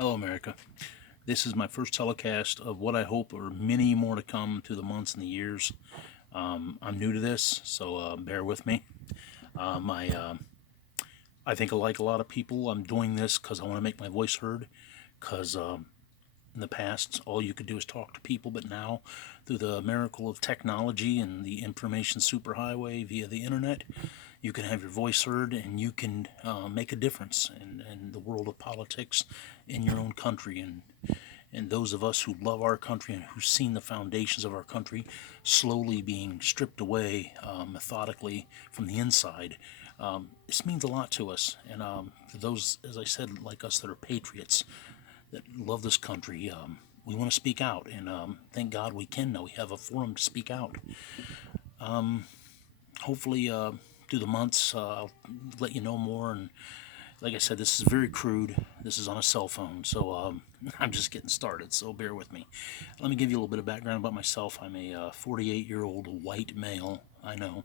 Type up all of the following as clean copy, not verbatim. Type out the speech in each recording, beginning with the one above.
Hello, America. This is my first telecast of what I hope are many more to come through the months and the years. I'm new to this, so bear with me. I think, like a lot of people, I'm doing this because I want to make my voice heard. Because in the past, all you could do is talk to people, but now, through the miracle of technology and the information superhighway via the internet, you can have your voice heard and you can make a difference in the world of politics in your own country. And those of us who love our country and who've seen the foundations of our country slowly being stripped away methodically from the inside, this means a lot to us. And for those, as I said, like us that are patriots, that love this country, we want to speak out. And thank God we can now. We have a forum to speak out. Hopefully, through the months, I'll let you know more. And like I said, this is very crude. This is on a cell phone, so I'm just getting started, so bear with me. Let me give you a little bit of background about myself. I'm a 48-year-old white male. I know,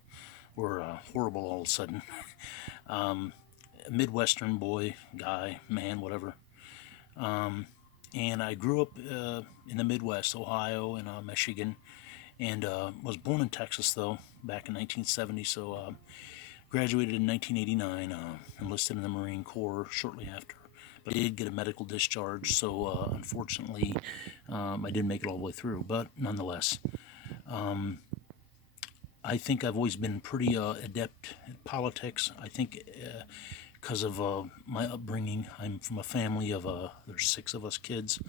we're horrible all of a sudden. A Midwestern boy, guy, man, whatever. And I grew up in the Midwest, Ohio and Michigan, and was born in Texas, though, back in 1970, so graduated in 1989, enlisted in the Marine Corps shortly after, but I did get a medical discharge, so unfortunately I didn't make it all the way through, but nonetheless, I think I've always been pretty adept at politics. I think because of my upbringing, I'm from a family of, there's 6 of us kids,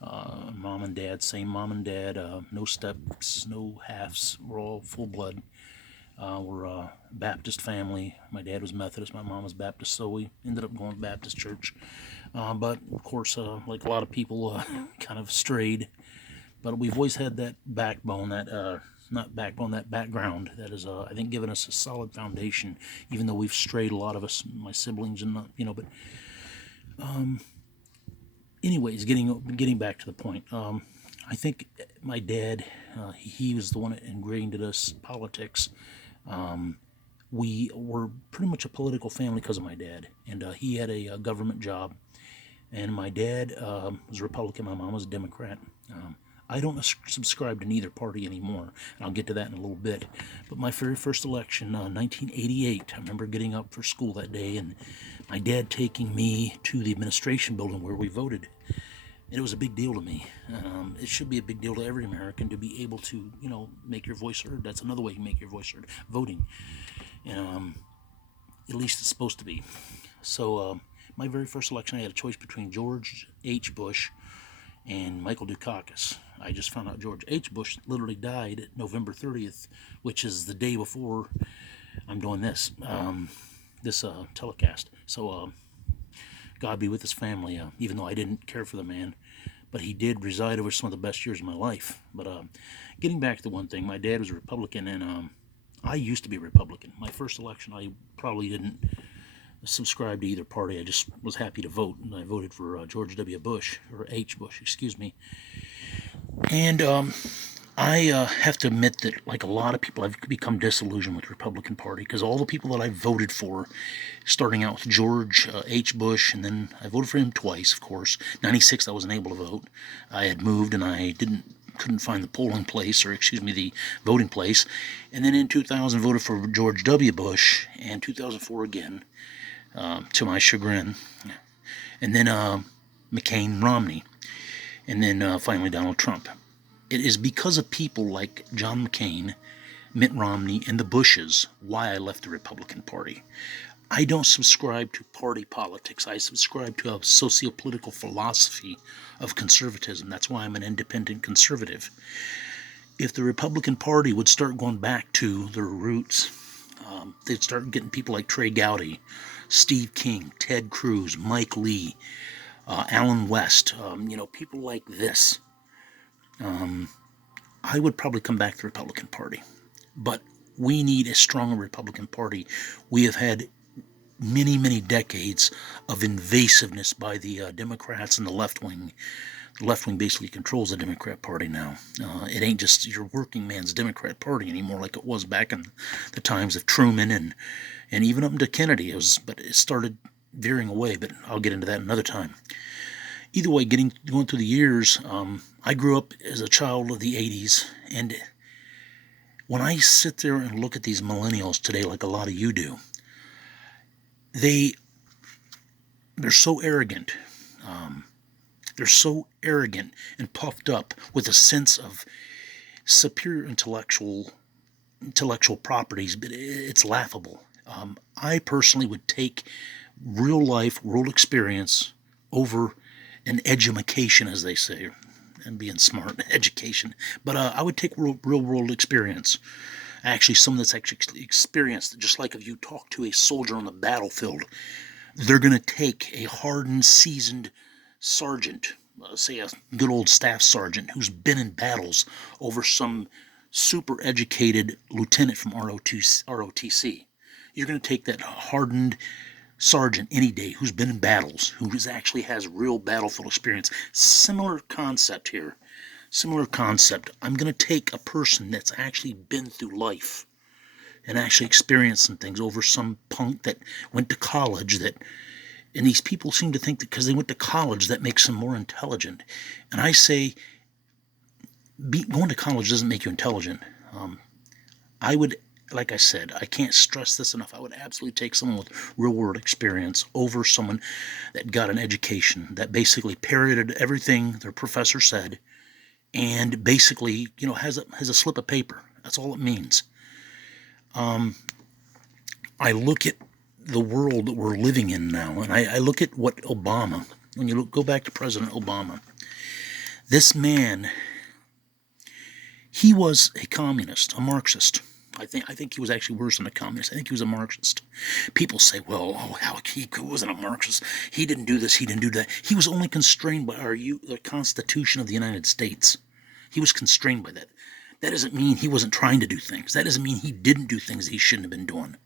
mom and dad, same mom and dad, no steps, no halves, we're all full blood. We're a Baptist family. My dad was Methodist, my mom was Baptist, so we ended up going to Baptist church. But of course, like a lot of people, kind of strayed. But we've always had that backbone, that not backbone, that background that is, I think, given us a solid foundation. Even though we've strayed, a lot of us, my siblings, and but anyways, getting back to the point. I think my dad, he was the one that ingrained in us politics. We were pretty much a political family because of my dad, and he had a government job, and my dad was a Republican, my mom was a Democrat. I don't subscribe to neither party anymore, and I'll get to that in a little bit. But my very first election, 1988, I remember getting up for school that day, and my dad taking me to the administration building where we voted. It was a big deal to me. It should be a big deal to every American to be able to, make your voice heard. That's another way you make your voice heard, voting. And at least it's supposed to be. So my very first election, I had a choice between George H. Bush and Michael Dukakis. I just found out George H. Bush literally died November 30th, which is the day before I'm doing this telecast. So God be with his family, even though I didn't care for the man. But he did reside over some of the best years of my life. But getting back to the one thing, my dad was a Republican, and I used to be a Republican. My first election, I probably didn't subscribe to either party. I just was happy to vote, and I voted for George W. Bush, or H. Bush, excuse me. And I have to admit that, like a lot of people, I've become disillusioned with the Republican Party because all the people that I voted for, starting out with George H. Bush, and then I voted for him twice, of course. 96, I wasn't able to vote. I had moved and I couldn't find the polling place, or excuse me, the voting place. And then in 2000, voted for George W. Bush, and 2004 again, to my chagrin. And then McCain, Romney, and then finally Donald Trump. It is because of people like John McCain, Mitt Romney, and the Bushes why I left the Republican Party. I don't subscribe to party politics. I subscribe to a socio-political philosophy of conservatism. That's why I'm an independent conservative. If the Republican Party would start going back to their roots, they'd start getting people like Trey Gowdy, Steve King, Ted Cruz, Mike Lee, Alan West, people like this. I would probably come back to the Republican Party. But we need a stronger Republican Party. We have had many, many decades of invasiveness by the Democrats and the left wing. The left wing basically controls the Democrat Party now. It ain't just your working man's Democrat Party anymore like it was back in the times of Truman and even up to Kennedy. But it started veering away, but I'll get into that another time. Either way, going through the years, I grew up as a child of the 80s, and when I sit there and look at these millennials today, like a lot of you do, they they're so arrogant. Um, they're so arrogant and puffed up with a sense of superior intellectual properties, but it's laughable. I personally would take real life, world experience over an edumacation, as they say, and being smart, education. But I would take real world experience. Actually, someone that's actually experienced, just like if you talk to a soldier on the battlefield, they're going to take a hardened, seasoned sergeant, say a good old staff sergeant who's been in battles, over some super educated lieutenant from ROTC. You're going to take that hardened sergeant any day who's been in battles, who actually has real battlefield experience. Similar concept here. Similar concept. I'm going to take a person that's actually been through life and actually experienced some things over some punk that went to college. And these people seem to think that because they went to college, that makes them more intelligent. And I say, going to college doesn't make you intelligent. I would, like I said, I can't stress this enough. I would absolutely take someone with real world experience over someone that got an education that basically parroted everything their professor said, and basically, has a slip of paper. That's all it means. I look at the world that we're living in now, and I look at what Obama, when you go back to President Obama, this man, he was a communist, a Marxist. I think he was actually worse than a communist. I think he was a Marxist. People say, well, how he wasn't a Marxist. He didn't do this, he didn't do that. He was only constrained by the Constitution of the United States. He was constrained by that. That doesn't mean he wasn't trying to do things. That doesn't mean he didn't do things he shouldn't have been doing.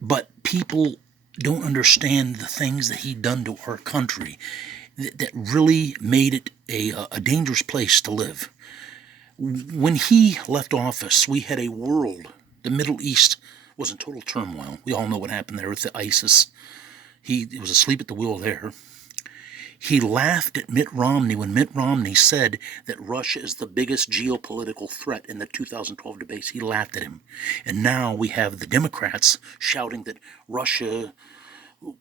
But people don't understand the things that he'd done to our country that really made it a dangerous place to live. When he left office, we had a world. The Middle East was in total turmoil. We all know what happened there with the ISIS. He was asleep at the wheel there. He laughed at Mitt Romney when Mitt Romney said that Russia is the biggest geopolitical threat in the 2012 debates. He laughed at him. And now we have the Democrats shouting that Russia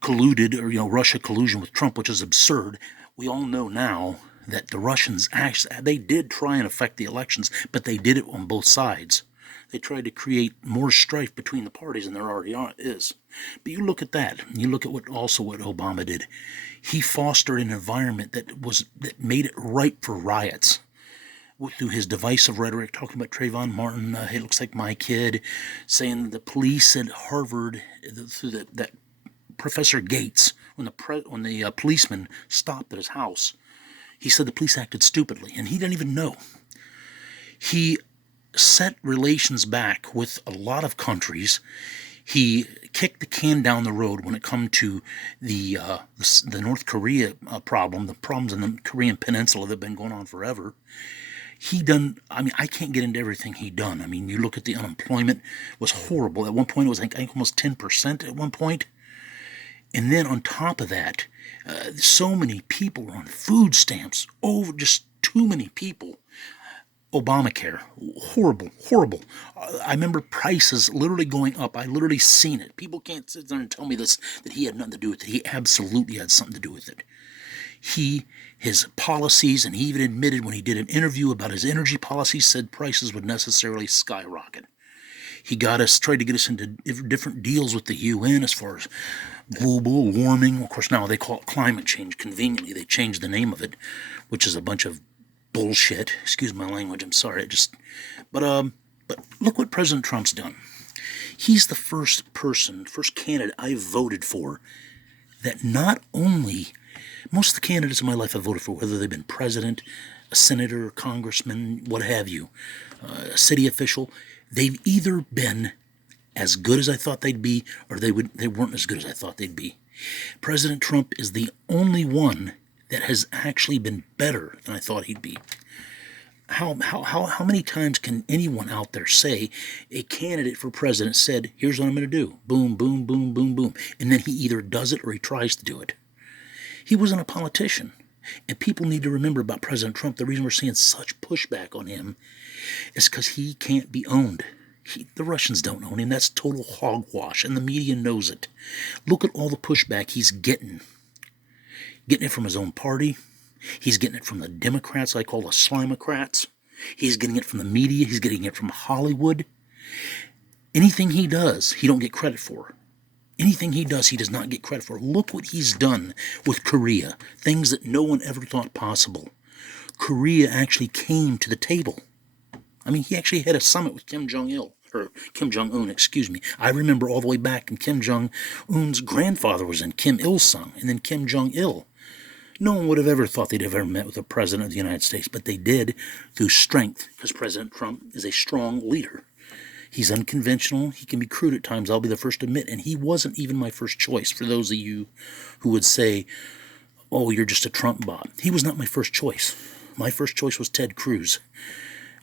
colluded, or Russia collusion with Trump, which is absurd. We all know now that the Russians actually, they did try and affect the elections, but they did it on both sides. They tried to create more strife between the parties than there already is. But you look at that, and you look at what Obama did. He fostered an environment that made it ripe for riots. Through his divisive rhetoric, talking about Trayvon Martin, he looks like my kid, saying the police at Harvard, through that Professor Gates, when the policeman stopped at his house, he said the police acted stupidly, and he didn't even know. He set relations back with a lot of countries. He kicked the can down the road when it come to the North Korea problem, the problems in the Korean Peninsula that have been going on forever. I can't get into everything he done. You look at the unemployment was horrible. At one point, it was I think almost 10% at one point. And then on top of that, so many people were on food stamps. Just too many people. Obamacare, horrible. I remember prices literally going up. I literally seen it. People can't sit there and tell me that he had nothing to do with it. He absolutely had something to do with it. His policies, and he even admitted when he did an interview about his energy policies, said prices would necessarily skyrocket. He tried to get us into different deals with the UN as far as global warming. Of course, now they call it climate change. Conveniently, they changed the name of it, which is a bunch of bullshit. Excuse my language. I'm sorry. But look what President Trump's done. He's the first candidate I voted for that not only, most of the candidates in my life I voted for, whether they've been president, a senator, a congressman, what have you, a city official, they've either been as good as I thought they'd be, or they weren't as good as I thought they'd be. President Trump is the only one that has actually been better than I thought he'd be. How many times can anyone out there say a candidate for president said, here's what I'm going to do, boom, boom, boom, boom, boom, and then he either does it or he tries to do it? He wasn't a politician. And people need to remember about President Trump, the reason we're seeing such pushback on him is because he can't be owned. The Russians don't own him. That's total hogwash, and the media knows it. Look at all the pushback he's getting. Getting it from his own party. He's getting it from the Democrats I call the Slimocrats. He's getting it from the media. He's getting it from Hollywood. Anything he does, he don't get credit for. Anything he does, he does not get credit for. Look what he's done with Korea. Things that no one ever thought possible. Korea actually came to the table. I mean, he actually had a summit with Kim Jong-un, excuse me. I remember all the way back when Kim Jong-un's grandfather was in, Kim Il-sung, and then Kim Jong-il. No one would have ever thought they'd have ever met with a president of the United States, but they did through strength, because President Trump is a strong leader. He's unconventional. He can be crude at times, I'll be the first to admit, and he wasn't even my first choice. For those of you who would say, oh, you're just a Trump bot. He was not my first choice. My first choice was Ted Cruz.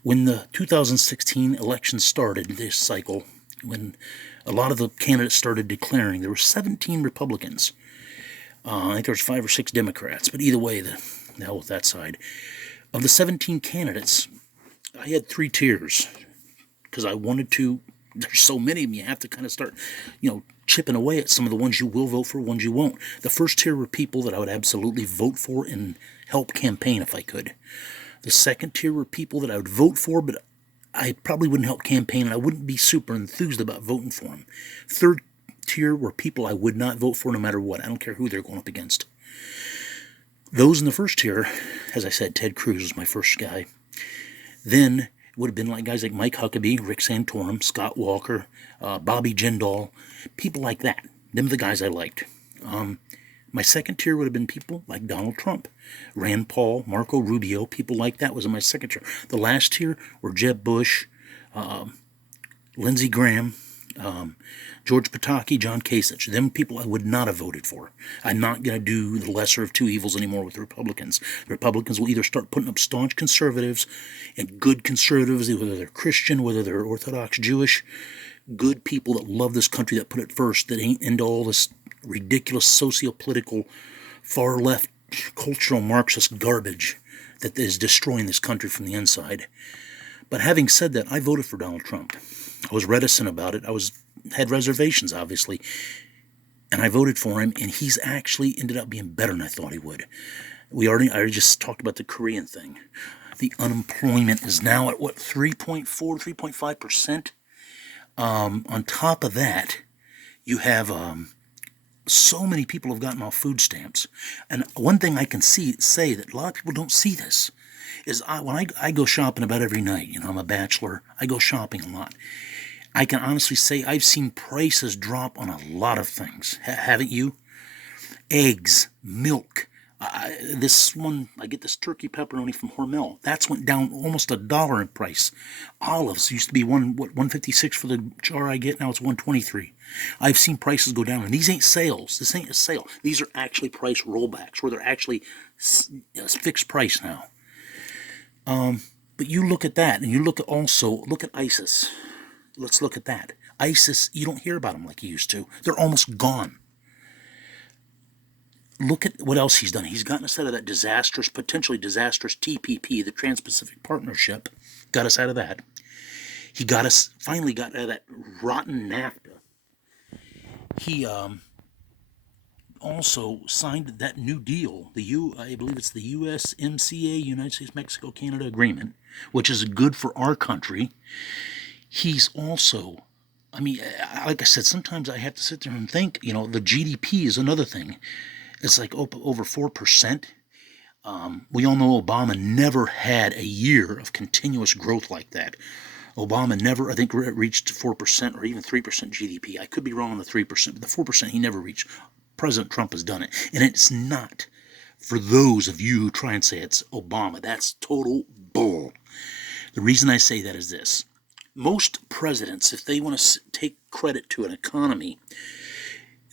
When the 2016 election started, this cycle, when a lot of the candidates started declaring, there were 17 Republicans. I think there was 5 or 6 Democrats, but either way, the hell with that side. Of the 17 candidates, I had 3 tiers, because I wanted to, there's so many of them, you have to kind of start, chipping away at some of the ones you will vote for, ones you won't. The first tier were people that I would absolutely vote for and help campaign if I could. The second tier were people that I would vote for, but I probably wouldn't help campaign, and I wouldn't be super enthused about voting for them. Third tier were people I would not vote for no matter what. I don't care who they're going up against. Those in the first tier, as I said, Ted Cruz was my first guy. Then it would have been like guys like Mike Huckabee, Rick Santorum, Scott Walker, Bobby Jindal, people like that. Them are the guys I liked. My second tier would have been people like Donald Trump, Rand Paul, Marco Rubio, people like that was in my second tier. The last tier were Jeb Bush, Lindsey Graham, George Pataki, John Kasich. Them people I would not have voted for. I'm not going to do the lesser of two evils anymore with the Republicans. The Republicans will either start putting up staunch conservatives and good conservatives, whether they're Christian, whether they're Orthodox Jewish, good people that love this country, that put it first, that ain't into all this ridiculous socio-political, far-left, cultural Marxist garbage that is destroying this country from the inside. But having said that, I voted for Donald Trump. I was reticent about it. I had reservations, obviously. And I voted for him, and he's actually ended up being better than I thought he would. I already just talked about the Korean thing. The unemployment is now at, 3.4, 3.5%? On top of that, you have so many people have gotten off food stamps. And one thing I can say that a lot of people don't see this is when I go shopping about every night, I'm a bachelor, I go shopping a lot. I can honestly say I've seen prices drop on a lot of things. Haven't you? Eggs, milk. I get this turkey pepperoni from Hormel. That's went down almost $1 in price. Olives used to be $1.56 for the jar I get. Now it's $1.23. I've seen prices go down, and these ain't sales. This ain't a sale. These are actually price rollbacks, where they're actually fixed price now. But you look at that, and you look at ISIS. Let's look at that. ISIS, you don't hear about them like you used to. They're almost gone. Look at what else he's done. He's gotten us out of that potentially disastrous TPP, the Trans-Pacific Partnership. Got us out of that. He finally got out of that rotten NAFTA. He also signed that new deal, I believe it's the USMCA, United States-Mexico-Canada Agreement, which is good for our country. He's also, like I said, sometimes I have to sit there and think, the GDP is another thing. It's like over 4%. We all know Obama never had a year of continuous growth like that. Obama never, I think, reached 4% or even 3% GDP. I could be wrong on the 3%, but the 4% he never reached. President Trump has done it. And it's not, for those of you who try and say it's Obama, that's total bull. The reason I say that is this. Most presidents, if they want to take credit to an economy,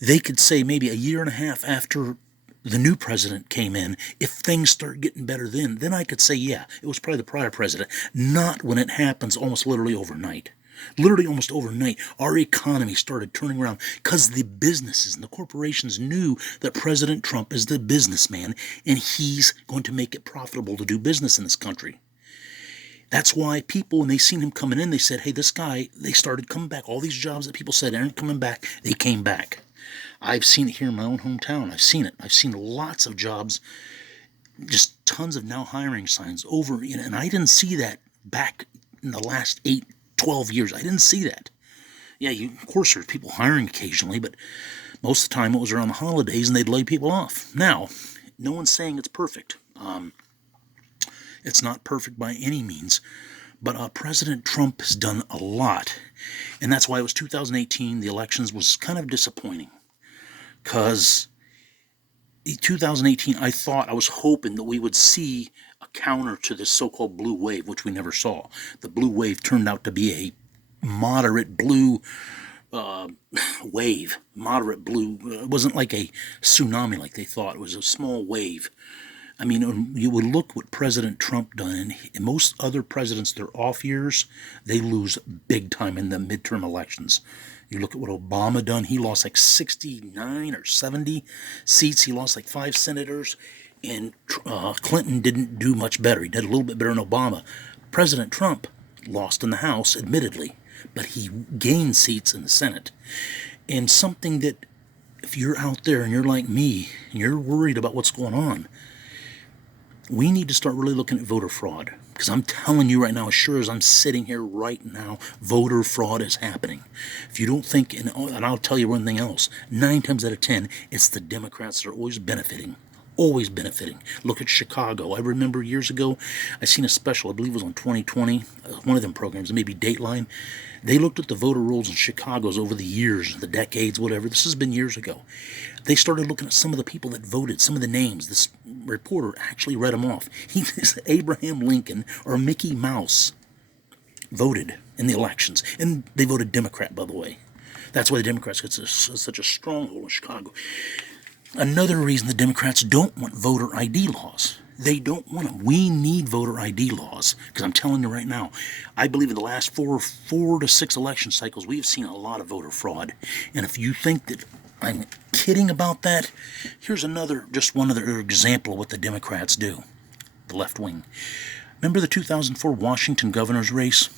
they could say maybe a year and a half after the new president came in, if things start getting better then I could say, yeah, it was probably the prior president. Not when it happens almost literally overnight. Literally almost overnight, our economy started turning around because the businesses and the corporations knew that President Trump is the businessman and he's going to make it profitable to do business in this country. That's why people, when they seen him coming in, they said, hey, this guy, they started coming back. All these jobs that people said aren't coming back, they came back. I've seen it here in my own hometown. I've seen it. I've seen lots of jobs, just tons of now hiring signs over, and I didn't see that back in the last 8-12 years. I didn't see that. Yeah, of course there's people hiring occasionally, but most of the time it was around the holidays and they'd lay people off. Now, no one's saying it's perfect. It's not perfect by any means, but President Trump has done a lot, and that's why it was 2018, the elections was kind of disappointing, because 2018, I was hoping that we would see a counter to this so-called blue wave, which we never saw. The blue wave turned out to be a moderate blue wave. Moderate blue. It wasn't like a tsunami like they thought. It was a small wave. I mean, you would look what President Trump done, and most other presidents, their off years, they lose big time in the midterm elections. You look at what Obama done, he lost like 69 or 70 seats. He lost like 5 senators, and Clinton didn't do much better. He did a little bit better than Obama. President Trump lost in the House, admittedly, but he gained seats in the Senate. And something that, if you're out there and you're like me, and you're worried about what's going on, we need to start really looking at voter fraud. Because I'm telling you right now, as sure as I'm sitting here right now, voter fraud is happening. If you don't think, and I'll tell you one thing else, 9 times out of 10, it's the Democrats that are always benefiting. Always benefiting. Look at Chicago. I remember years ago, I seen a special, I believe it was on 2020, one of them programs, maybe Dateline. They looked at the voter rolls in Chicago's over the years, the decades, whatever. This has been years ago. They started looking at some of the people that voted, some of the names. This reporter actually read them off. He said Abraham Lincoln or Mickey Mouse voted in the elections. And they voted Democrat, by the way. That's why the Democrats get such a stronghold in Chicago. Another reason the Democrats don't want voter ID laws. They don't want them. We need voter ID laws, because I'm telling you right now, I believe in the last four to six election cycles, we've seen a lot of voter fraud. And if you think that I'm kidding about that, here's just one other example of what the Democrats do, the left wing. Remember the 2004 Washington governor's race?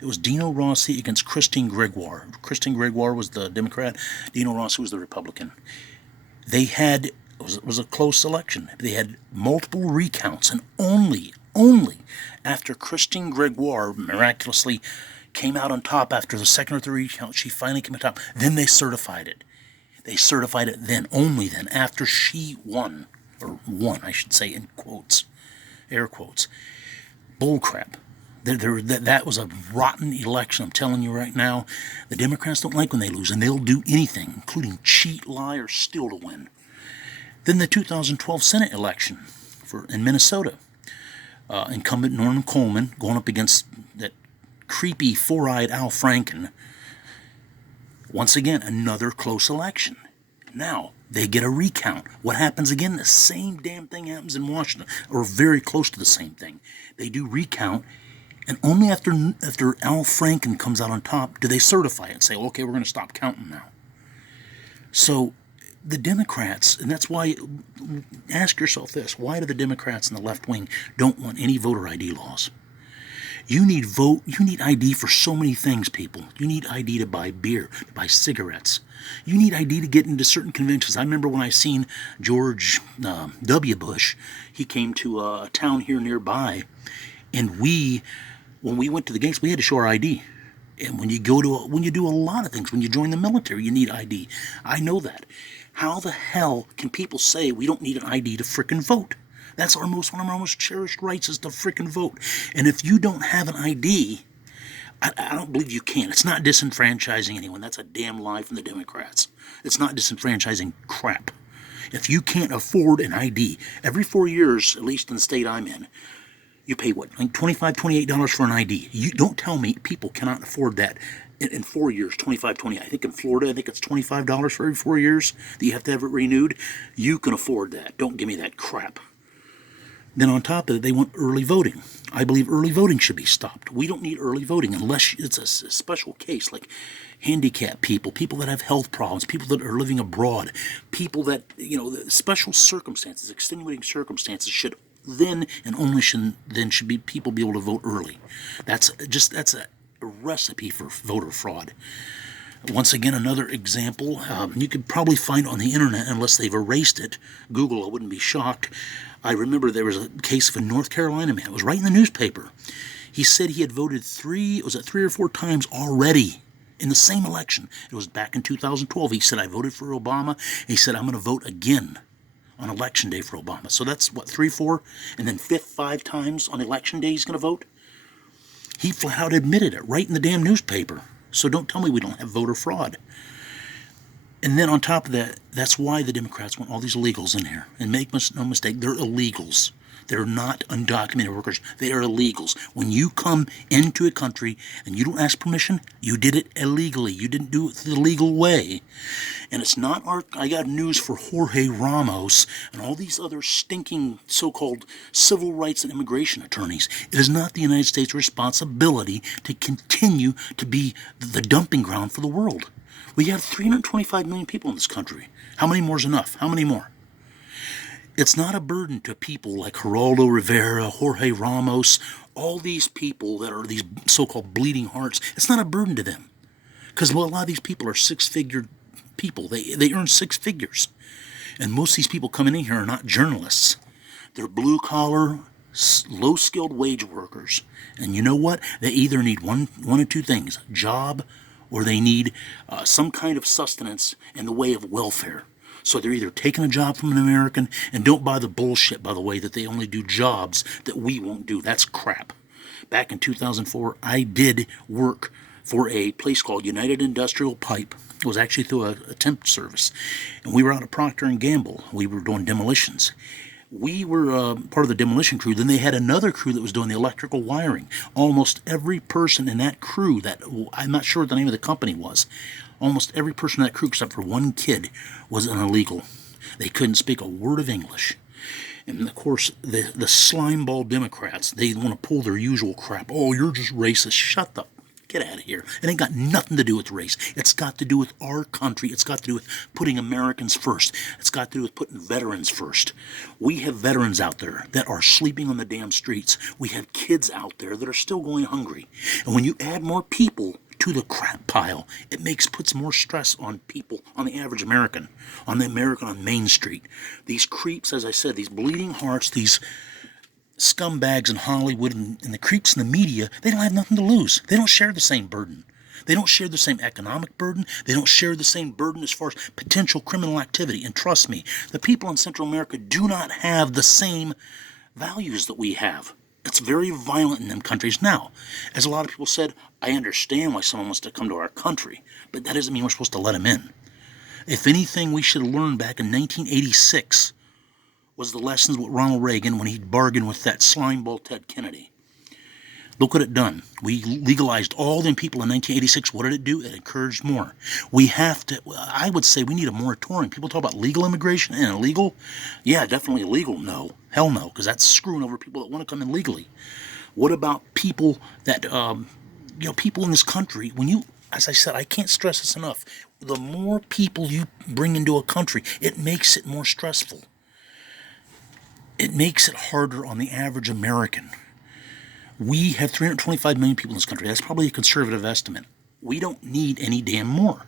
It was Dino Rossi against Christine Gregoire. Christine Gregoire was the Democrat, Dino Rossi was the Republican. It was a close election. They had multiple recounts, and only after Christine Gregoire miraculously came out on top after the second or third recount, she finally came on top. Then they certified it. They certified it then, only then, after she won, I should say, in quotes, air quotes. Bullcrap. That was a rotten election, I'm telling you right now. The Democrats don't like when they lose, and they'll do anything, including cheat, lie, or steal to win. Then the 2012 Senate election in Minnesota. Incumbent Norman Coleman going up against that creepy four-eyed Al Franken. Once again, another close election. Now, they get a recount. What happens again? The same damn thing happens in Washington, or very close to the same thing. They do recount, and only after Al Franken comes out on top do they certify it and say, okay, we're going to stop counting now. So the Democrats, and that's why, ask yourself this, why do the Democrats and the left wing don't want any voter ID laws? You need ID for so many things, people. You need ID to buy beer, to buy cigarettes. You need ID to get into certain conventions. I remember when I seen George W. Bush, he came to a town here nearby, and when we went to the gates, we had to show our ID. And when you do a lot of things, when you join the military, you need ID. I know that. How the hell can people say we don't need an ID to frickin' vote? That's one of our most cherished rights, is to frickin' vote. And if you don't have an ID, I don't believe you can. It's not disenfranchising anyone. That's a damn lie from the Democrats. It's not disenfranchising crap. If you can't afford an ID, every 4 years, at least in the state I'm in, you pay what, like $25, $28 for an ID. You don't tell me people cannot afford that in 4 years, $25, $28. I think in Florida, it's $25 for every 4 years that you have to have it renewed. You can afford that. Don't give me that crap. Then on top of it, they want early voting. I believe early voting should be stopped. We don't need early voting unless it's a special case like handicapped people, people that have health problems, people that are living abroad, people that, special circumstances, extenuating circumstances should then and only should be people be able to vote early. That's a recipe for voter fraud. Once again, another example, you could probably find on the internet unless they've erased it. Google, I wouldn't be shocked. I remember there was a case of a North Carolina man. It was right in the newspaper. He said he had voted three or four times already in the same election. It was back in 2012. He said, I voted for Obama. He said, I'm going to vote again on election day for Obama. So that's what, 3, 4, and then 5 times on election day he's going to vote? He flat out admitted it right in the damn newspaper. So don't tell me we don't have voter fraud. And then on top of that, that's why the Democrats want all these illegals in here. And make no mistake, they're illegals. They're not undocumented workers. They are illegals. When you come into a country and you don't ask permission, you did it illegally. You didn't do it the legal way. And it's not I got news for Jorge Ramos and all these other stinking so-called civil rights and immigration attorneys. It is not the United States' responsibility to continue to be the dumping ground for the world. We have 325 million people in this country. How many more is enough? How many more? It's not a burden to people like Geraldo Rivera, Jorge Ramos, all these people that are these so-called bleeding hearts. It's not a burden to them. Because a lot of these people are six-figure people. They earn 6 figures. And most of these people coming in here are not journalists. They're blue-collar, low-skilled wage workers. And you know what? They either need one of two things, job, or they need some kind of sustenance in the way of welfare. So they're either taking a job from an American, and don't buy the bullshit, by the way, that they only do jobs that we won't do. That's crap. Back in 2004, I did work for a place called United Industrial Pipe. It was actually through a temp service. And we were out of Procter & Gamble. We were doing demolitions. We were part of the demolition crew. Then they had another crew that was doing the electrical wiring. Almost every person in that crew, I'm not sure what the name of the company was, almost every person in that crew, except for one kid, was an illegal. They couldn't speak a word of English. And of course, the slimeball Democrats, they want to pull their usual crap. Oh, you're just racist. Shut the get out of here. It ain't got nothing to do with race. It's got to do with our country. It's got to do with putting Americans first. It's got to do with putting veterans first. We have veterans out there that are sleeping on the damn streets. We have kids out there that are still going hungry. And when you add more people to the crap pile, it puts more stress on people, on the average American, on the American on Main Street. These creeps, as I said, these bleeding hearts, these scumbags in Hollywood and the creeps in the media, they don't have nothing to lose. They don't share the same burden. They don't share the same economic burden. They don't share the same burden as far as potential criminal activity. And trust me, the people in Central America do not have the same values that we have. It's very violent in them countries. Now, as a lot of people said, I understand why someone wants to come to our country, but that doesn't mean we're supposed to let them in. If anything, we should have learned back in 1986 was the lessons with Ronald Reagan when he bargained with that slimeball Ted Kennedy. Look what it done. We legalized all them people in 1986. What did it do? It encouraged more. We have to, I would say we need a moratorium. People talk about legal immigration and illegal. Yeah, definitely illegal. No. Hell no, because that's screwing over people that want to come in legally. What about people that, people in this country, as I said, I can't stress this enough. The more people you bring into a country, it makes it more stressful. It makes it harder on the average American. We have 325 million people in this country. That's probably a conservative estimate. We don't need any damn more.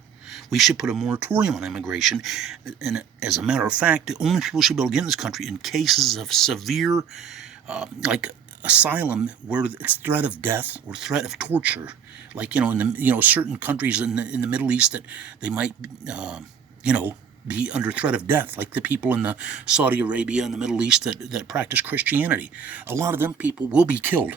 We should put a moratorium on immigration. And as a matter of fact, the only people who should be able to get in this country in cases of severe, like asylum, where it's threat of death or threat of torture, like in certain countries in the Middle East that they might, be under threat of death, like the people in the Saudi Arabia and the Middle East that practice Christianity. A lot of them people will be killed.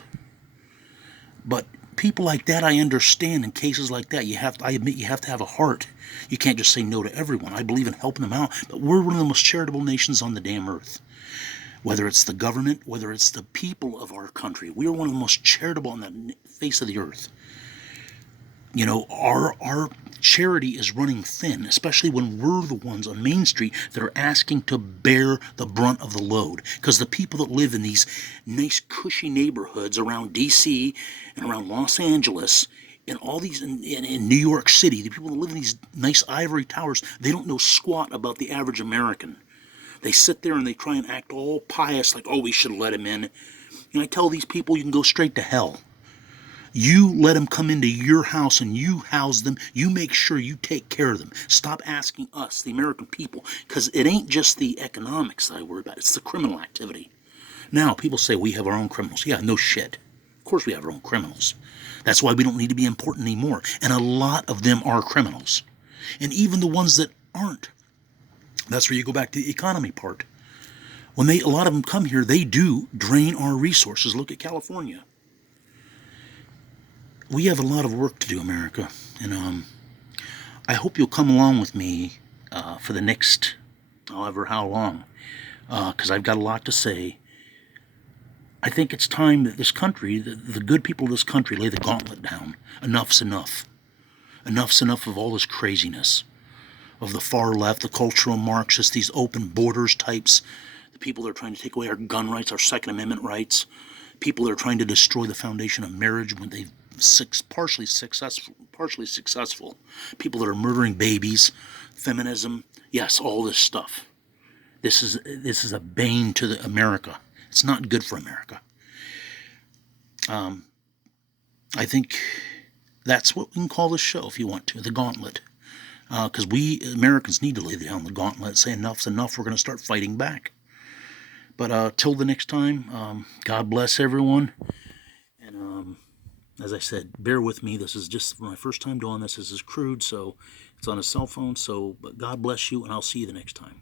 But people like that, I understand. In cases like that, I admit you have to have a heart. You can't just say no to everyone. I believe in helping them out. But we're one of the most charitable nations on the damn earth. Whether it's the government, whether it's the people of our country, we are one of the most charitable on the face of the earth. You know, our charity is running thin, especially when we're the ones on Main Street that are asking to bear the brunt of the load. Because the people that live in these nice, cushy neighborhoods around D.C. and around Los Angeles, and all these in New York City, the people that live in these nice ivory towers, they don't know squat about the average American. They sit there and they try and act all pious, like, oh, we should let him in. And I tell these people, you can go straight to hell. You let them come into your house and you house them. You make sure you take care of them. Stop asking us, the American people, because it ain't just the economics that I worry about. It's the criminal activity. Now, people say we have our own criminals. Yeah, no shit. Of course we have our own criminals. That's why we don't need to be important anymore. And a lot of them are criminals. And even the ones that aren't. That's where you go back to the economy part. When a lot of them come here, they do drain our resources. Look at California. We have a lot of work to do, America, and I hope you'll come along with me for the next, however how long, because I've got a lot to say. I think it's time that this country, the good people of this country, lay the gauntlet down. Enough's enough. Enough's enough of all this craziness, of the far left, the cultural Marxists, these open borders types, the people that are trying to take away our gun rights, our Second Amendment rights, people that are trying to destroy the foundation of marriage when they've partially successful, people that are murdering babies, feminism, yes, all this stuff. This is a bane to America. It's not good for America. I think that's what we can call this show, if you want to, the Gauntlet. Because we Americans need to lay down the gauntlet, say enough's enough, we're going to start fighting back. But till the next time, God bless everyone. And as I said, bear with me. This is just my first time doing this. This is crude, so it's on a cell phone. So, but God bless you, and I'll see you the next time.